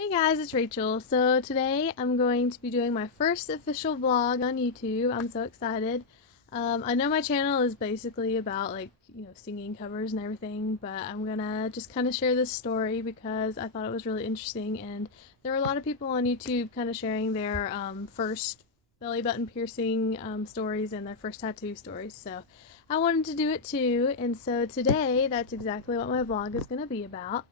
Hey guys, it's Rachel. So today I'm going to be doing my first official vlog on YouTube. I'm so excited. I know my channel is basically about singing covers and everything, but I'm gonna just kind of share this story because I thought it was really interesting, and there were a lot of people on YouTube kind of sharing their first belly button piercing stories and their first tattoo stories. So I wanted to do it too, and so today that's exactly what my vlog is gonna be about.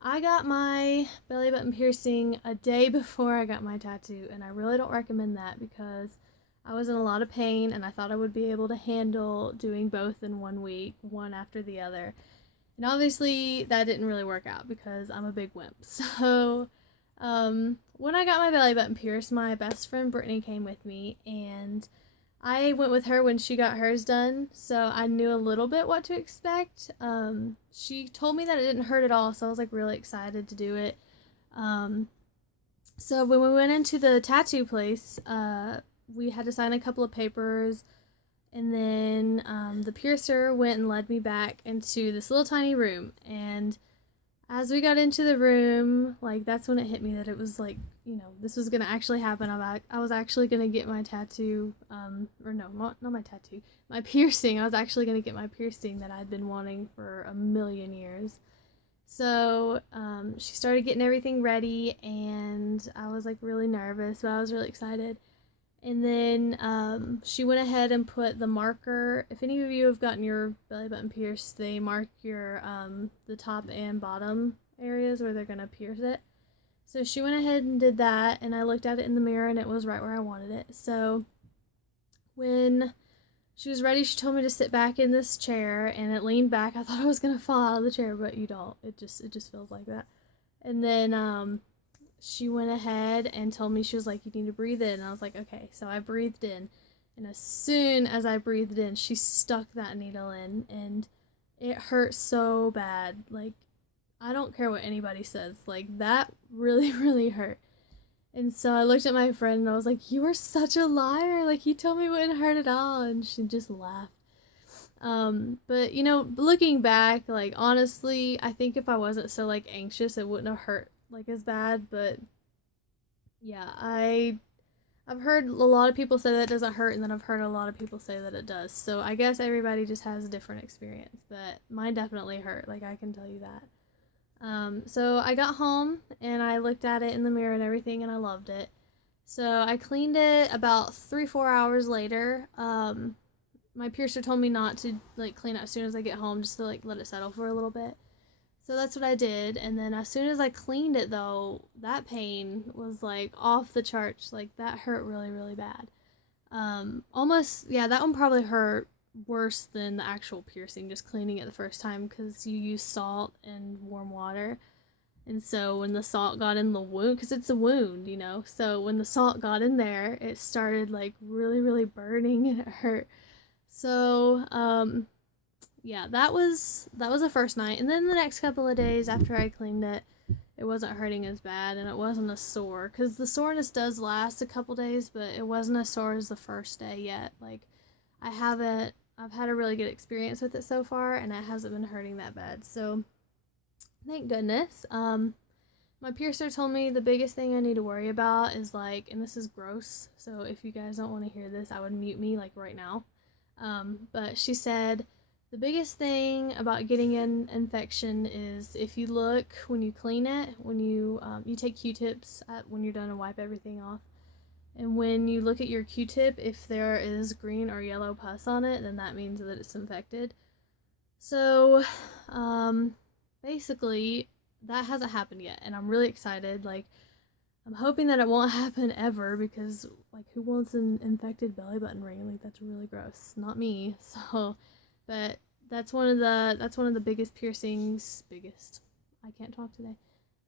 I got my belly button piercing a day before I got my tattoo, and I really don't recommend that because I was in a lot of pain and I thought I would be able to handle doing both in 1 week, one after the other. And obviously that didn't really work out because I'm a big wimp. So, when I got my belly button pierced, my best friend Brittany came with me, and I went with her when she got hers done, so I knew a little bit what to expect. She told me that it didn't hurt at all, so I was like really excited to do it. Um, so when we went into the tattoo place, we had to sign a couple of papers, and then the piercer went and led me back into this little tiny room. And as we got into the room, like, that's when it hit me that it was like, this was gonna actually happen. I was actually gonna get my tattoo, or no, not my tattoo, my piercing. I was actually gonna get my piercing that I'd been wanting for a million years. So she started getting everything ready, and I was like really nervous, but I was really excited. And then she went ahead and put the marker. If any of you have gotten your belly button pierced, they mark your the top and bottom areas where they're gonna pierce it. So she went ahead and did that, and I looked at it in the mirror, and it was right where I wanted it. So when she was ready, she told me to sit back in this chair, and it leaned back. I thought I was gonna fall out of the chair, but you don't. It just feels like that. And then she went ahead and told me, she was like, you need to breathe in. And I was like, okay. So I breathed in, and as soon as I breathed in, she stuck that needle in, and it hurt so bad. Like, I don't care what anybody says, like, that really really hurt. And so I looked at my friend and I was like, you are such a liar, like, you told me it wouldn't hurt at all. And she just laughed. But looking back, like, honestly, I think if I wasn't so like anxious, it wouldn't have hurt like as bad. But yeah, I've heard a lot of people say that it doesn't hurt, and then I've heard a lot of people say that it does. So I guess everybody just has a different experience, but mine definitely hurt, like, I can tell you that. So I got home and I looked at it in the mirror and everything, and I loved it. So I cleaned it about 3-4 hours later. My piercer told me not to like clean it as soon as I get home, just to like let it settle for a little bit. So that's what I did, and then as soon as I cleaned it, though, that pain was like off the charts. Like, that hurt really really bad. Almost, yeah, that one probably hurt worse than the actual piercing, just cleaning it the first time, because you use salt and warm water. And so when the salt got in the wound, because it's a wound, so when the salt got in there, it started like really really burning, and it hurt. So yeah, that was the first night. And then the next couple of days after I cleaned it, it wasn't hurting as bad, and it wasn't a sore, because the soreness does last a couple days, but it wasn't as sore as the first day yet. Like, I've had a really good experience with it so far, and it hasn't been hurting that bad, so thank goodness. My piercer told me the biggest thing I need to worry about is, like, and this is gross, so if you guys don't want to hear this, I would mute me like right now. But she said the biggest thing about getting an infection is if you look when you clean it, when you take Q-tips when you're done and wipe everything off, and when you look at your Q-tip, if there is green or yellow pus on it, then that means that it's infected. So, basically, that hasn't happened yet, and I'm really excited. Like, I'm hoping that it won't happen ever, because, like, who wants an infected belly button ring? Like, that's really gross. Not me. So, but that's one of the biggest piercings. Biggest. I can't talk today.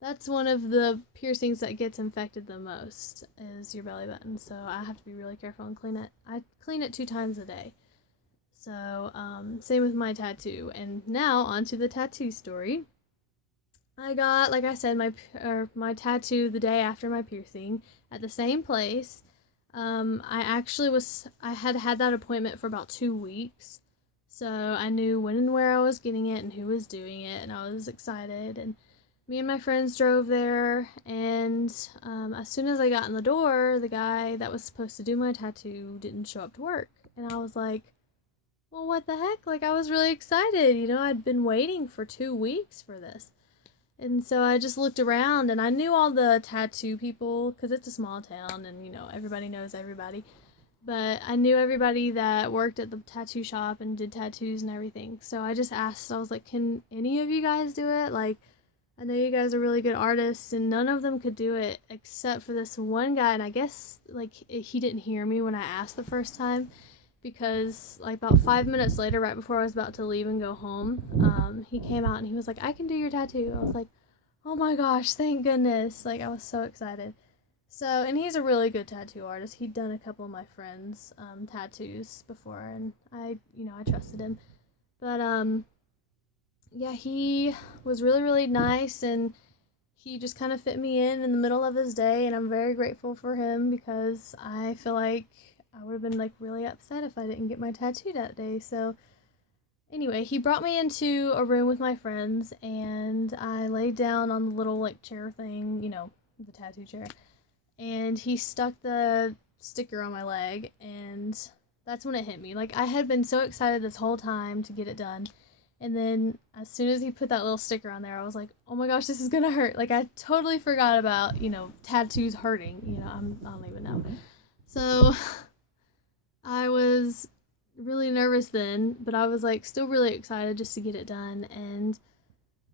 That's one of the piercings that gets infected the most, is your belly button. So I have to be really careful and clean it. I clean it 2 times a day. So same with my tattoo. And now onto the tattoo story. I got, like I said, my tattoo the day after my piercing at the same place. I had that appointment for about 2 weeks, so I knew when and where I was getting it and who was doing it, and I was excited. And me and my friends drove there, and as soon as I got in the door, the guy that was supposed to do my tattoo didn't show up to work. And I was like, well, what the heck? Like, I was really excited. You know, I'd been waiting for 2 weeks for this. And so I just looked around, and I knew all the tattoo people, because it's a small town, and, you know, everybody knows everybody. But I knew everybody that worked at the tattoo shop and did tattoos and everything. So I just asked, I was like, can any of you guys do it? Like, I know you guys are really good artists, and none of them could do it except for this one guy. And I guess, like, he didn't hear me when I asked the first time, because, like, about 5 minutes later, right before I was about to leave and go home, he came out and he was like, I can do your tattoo. I was like, oh my gosh, thank goodness. Like, I was so excited. So, and he's a really good tattoo artist. He'd done a couple of my friends' tattoos before, and I trusted him. But, yeah, he was really, really nice, and he just kind of fit me in the middle of his day, and I'm very grateful for him, because I feel like I would have been, like, really upset if I didn't get my tattoo that day. So, anyway, he brought me into a room with my friends, and I laid down on the little, like, chair thing, you know, the tattoo chair. And he stuck the sticker on my leg, and that's when it hit me. Like, I had been so excited this whole time to get it done, and then as soon as he put that little sticker on there, I was like, oh my gosh, this is gonna hurt. Like, I totally forgot about, you know, tattoos hurting. You know, I don't even know. So I was really nervous then, but I was, like, still really excited just to get it done. And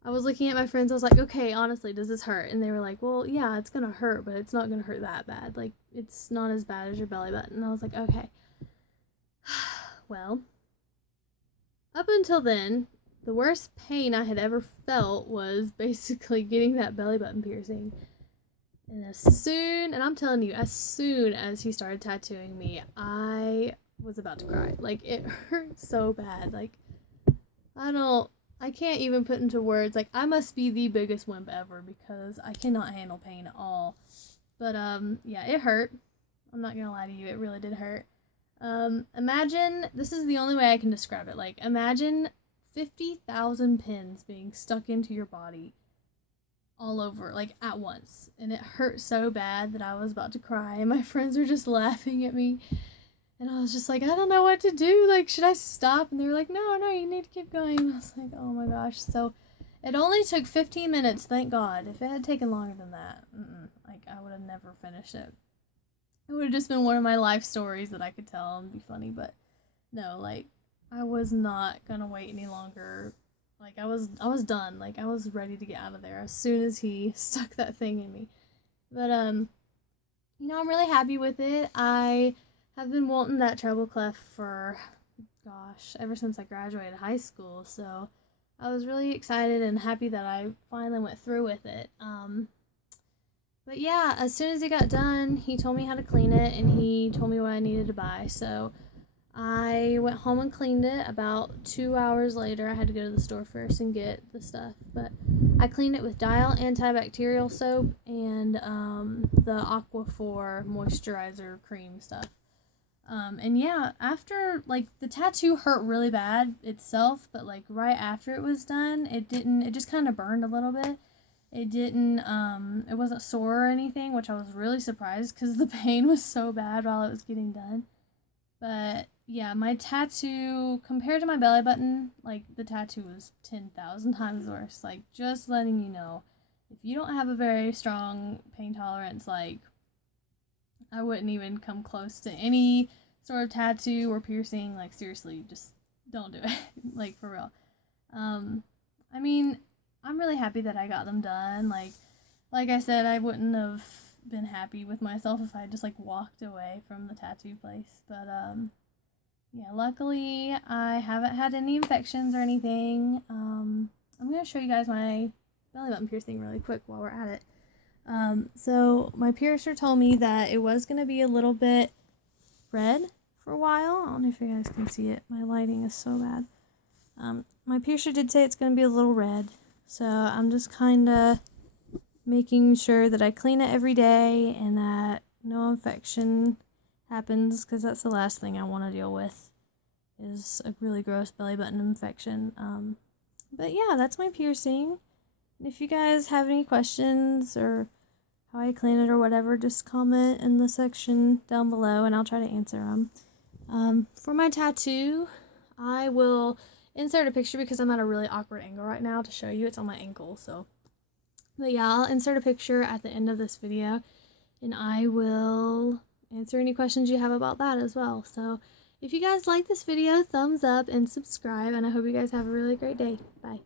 I was looking at my friends. I was like, okay, honestly, does this hurt? And they were like, well, yeah, it's gonna hurt, but it's not gonna hurt that bad. Like, it's not as bad as your belly button. And I was like, okay. Well, up until then, the worst pain I had ever felt was basically getting that belly button piercing. And and I'm telling you, as soon as he started tattooing me, I was about to cry. Like, it hurt so bad. Like, I can't even put into words. Like, I must be the biggest wimp ever, because I cannot handle pain at all. But, yeah, it hurt. I'm not gonna lie to you, it really did hurt. Imagine, this is the only way I can describe it. Like, imagine 50,000 pins being stuck into your body all over, like, at once. And it hurt so bad that I was about to cry, and my friends were just laughing at me. And I was just like, I don't know what to do. Like, should I stop? And they were like, no, you need to keep going. And I was like, oh my gosh. So it only took 15 minutes, thank God. If it had taken longer than that, like, I would have never finished it. It would have just been one of my life stories that I could tell and be funny. But no, like, I was not gonna wait any longer. Like, I was done. Like, I was ready to get out of there as soon as he stuck that thing in me. But, you know, I'm really happy with it. I've been wanting that treble clef for, gosh, ever since I graduated high school, so I was really excited and happy that I finally went through with it. But yeah, as soon as it got done, he told me how to clean it, and he told me what I needed to buy, so I went home and cleaned it. About 2 hours later, I had to go to the store first and get the stuff, but I cleaned it with Dial antibacterial soap and the Aquaphor moisturizer cream stuff. And yeah, after, like, the tattoo hurt really bad itself, but, like, right after it was done, it just kind of burned a little bit. It wasn't sore or anything, which I was really surprised, because the pain was so bad while it was getting done. But yeah, my tattoo, compared to my belly button, like, the tattoo was 10,000 times worse. Like, just letting you know, if you don't have a very strong pain tolerance, like, I wouldn't even come close to any sort of tattoo or piercing. Like, seriously, just don't do it. Like, for real. I mean, I'm really happy that I got them done. Like I said, I wouldn't have been happy with myself if I just, like, walked away from the tattoo place. But, yeah, luckily, I haven't had any infections or anything. I'm going to show you guys my belly button piercing really quick while we're at it. So my piercer told me that it was going to be a little bit red for a while. I don't know if you guys can see it. My lighting is so bad. My piercer did say it's going to be a little red. So I'm just kind of making sure that I clean it every day and that no infection happens, because that's the last thing I want to deal with, is a really gross belly button infection. But yeah, that's my piercing. And if you guys have any questions or how I clean it or whatever, just comment in the section down below and I'll try to answer them. For my tattoo, I will insert a picture because I'm at a really awkward angle right now to show you. It's on my ankle, so. But yeah, I'll insert a picture at the end of this video and I will answer any questions you have about that as well. So if you guys like this video, thumbs up and subscribe, and I hope you guys have a really great day. Bye.